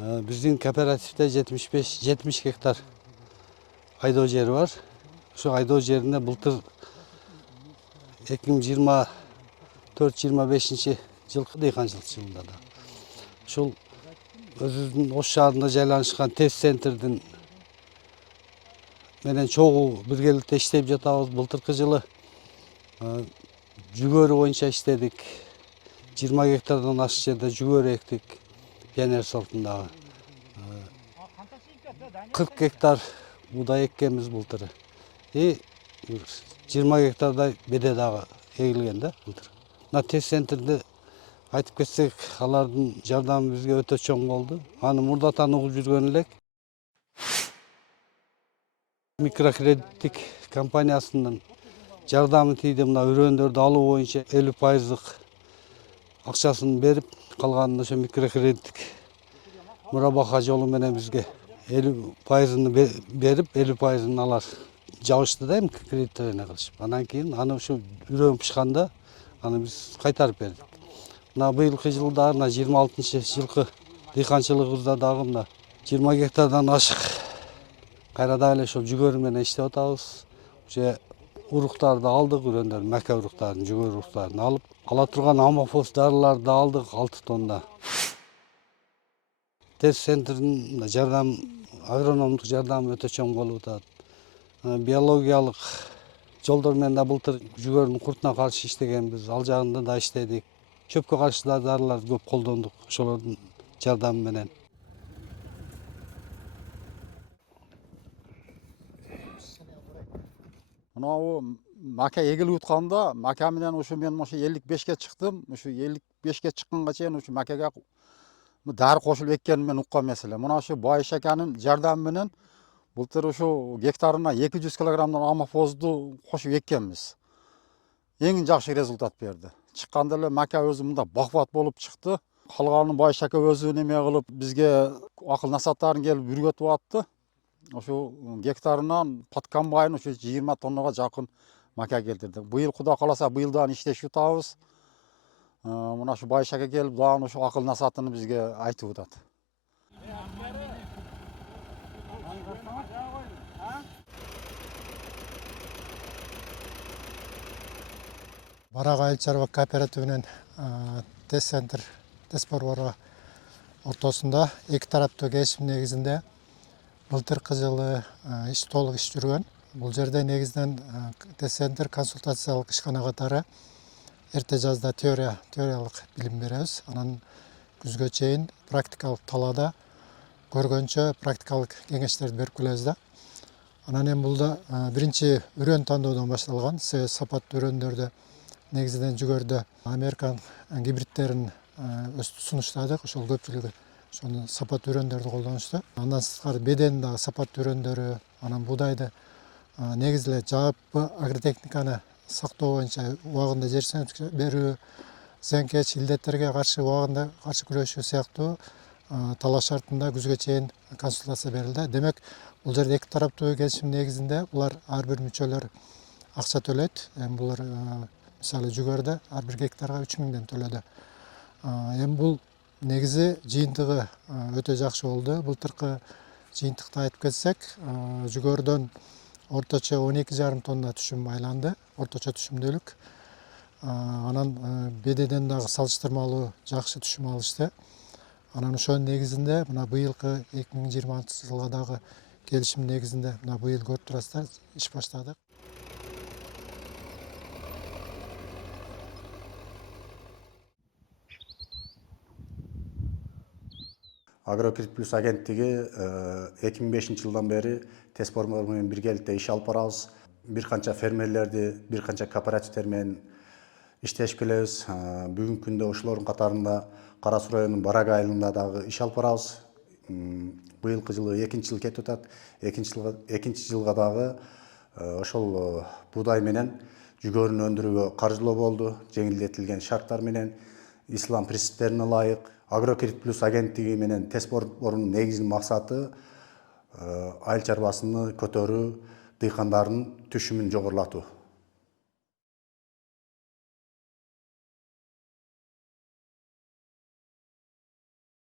Біздің кооперативте 75-70 гектар айдоо жері бар. Ошо айдоо жерінде былтыр 2024-25 жылкы дыйканчылык жылында да. Ушул өзүбүздүн Ош шаарында жайланышкан тест центрдин менен чогуу биргеликте иштеп жатабыз. Былтыркы жылы жүгөрү боюнча иштедик. 20 гектардан ашык жерде жүгөрү эктик, пионер сортундагы. 40 гектар будай эккенбиз былтыр. 20 гектардай беде дагы эгилген да былтыр. Мына тест центрди айтып кетсек, алардын жардамы бизге өтө чоң болду. Аны мурдатан угуп жүргөн элек. Микрокредиттик компаниясынын жардамы тийди. Мына үрөндөрдү алуу боюнча 50% акчасын берип, калганын ошо микрокредиттик мурабака жолу менен бизге 50%-ны берип, 50%-ын алар жабышты да кредиттерине кылышып. Анан кийин аны ушу үрөөн пышканда аны биз кайтарып бердик. Мына быйылкы жылда мына 26-жылкы дыйканчылыгыбызда дагы мына 20 гектардан ашык кайра дагы эле ошол жүгөрү менен иштеп атабыз. Уже уруктарды алдык, үрөндөрдүн мака уруктарын, жүгөрү уруктарын алып, ала турган амофос дарыларды алдык 6 тонна. Тест центрдин жардам, агрономдук жардамы өтө чоң болуп атат. Биологиялык жолдор менен да былтыр жүгөрүнүн куртуна каршы иштегенбиз, ал жагында да иштедик. Чөпкө каршы дарыларды көп колдондук ошолордун жардамы менен. Мынау мака эгилип утканда, мака менен ушу мен ошо 55ке чыктым. Ушу 55ке чыкканга чейин ушу макага дары кошулуп эккенин мен уккан эмес элем. Мына ушу Байыш аканын жардамы менен былтыр ушу гектарына 200 килограммдан амофозду кошуп эккенбиз. Эң жакшы результат берди. Чыкканда эле мака өзү мында бакбат болуп чыкты. Калганын Байыш ака өзү неме кылып бизге акыл насаттарын келип үргөтүп атты. Ошо гектарынан под комбайн ушу 20 тоннага жакын мака келтирдик. Быйыл Кудай кааласа быйыл дагы иштешип атабыз. Мына ушу Байыш ака келип дагы ушу акыл насатын бизге айтып атат. Барак айыл чарба кооперативинин тест центр, тест борбору ортосунда эки тараптуу келишим негизинде былтыркы жылы толук иш жүргөн. Бул жерде негизинен тест центр консультациялык ишкана катары эрте жазда теориялык билим беребиз. Анан күзгө чейин практикалык талаада көргөнчө практикалык кеңештерди берип келебиз да. Анан эми бул да биринчи үрөн тандоодон башталган. Сапаттуу үрөндөрдү негизинен жүгөрдө американ гибридтерин сунуштадык. Ошол көпчүлүгү ошону сапаттуу үрөндөрдү колдонушту. Андан сырткары беденин дагы сапаттуу үрөндөрү, анан буудайды негизи эле жалпы агротехниканы сактоо боюнча убагында жер семчилик берүү, зыянкеч илдеттерге каршы убагында каршы күрөшүү сыяктуу талаш шартында күзгө чейин консультация берилди. Демек, бул жерде эки тараптуу келишим негизинде булар ар бир мүчөлөр акча төлөйт. Эми булар мисалы жүгөрдө ар бир гектарга 3000 төлөдү. Эми бул негизи жыйынтыгы өтө жакшы болду. Былтыркы жыйынтыкты айтып кетсек, жүгөрдөн орточо 12,5 тонна түшүм айланды, орточо түшүмдүүлүк. Анан бедеден дагы салыштырмалуу жакшы түшүм алышты. Анан ошонун негизинде мына быйылкы 2020-жылга дагы келишим негизинде мына быйыл көрүп турасыздар, иш баштадык. Агрокредит плюс агенттиги 2005-жылдан бери тест борбору менен биргеликте иш алып барабыз. Бир канча фермерлерди, бир канча кооперативдер менен иштешип келебиз. Бүгүнкү күндө ошолордун катарында Кара Суу районунун Барак айылында дагы иш алып барабыз. Быйылкы жылы 2-жыл кетип атат. 2-жылга дагы ошол буудай менен жүгөрүнү өндүрүүгө каржылоо болду. Жеңилдетилген шарттар менен ислам принциптерине ылайык. Агрокредит плюс агенттиги менен тест борборунун негизги максаты айыл чарбасыны көтөрүү, дыйкандардын түшүмүн жогорулатуу.